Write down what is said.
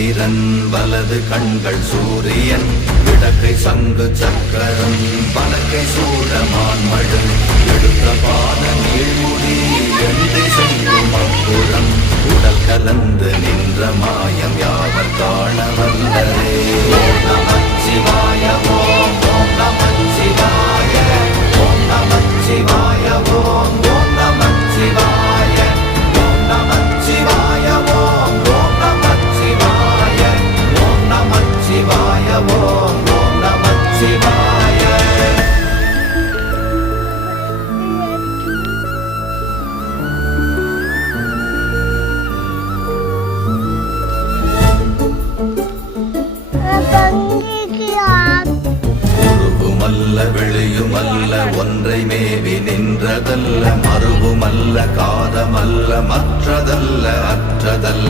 சந்திரன் வலது கண்கள் சூரியன் இடக்கை சங்கு சக்கரம் பலக்கை சூழமான் மழு எடுத்த பாத நீழ்முடி எந்தை செல்லும் அப்புறம் உடல் கலந்து நின்ற மாயம் யாவர் காண வல்லரே. ஓம் நமச்சிவாய ஓம் ஓம் நமச்சிவாய ஓம் நமச்சிவாய ஓம் ஓம் நமச்சிவாய ஓம் நமச்சிவாய ஓம் ஓம் நமச்சிவாய ஓம் நமச்சிவாய ஓம் ஓம் நமச்சிவாய. உருவுமல்ல வெளியுமல்ல ஒன்றை மேவி நின்றதல்ல மறுவுமல்ல காதமல்ல மற்றதல்ல அற்றதல்ல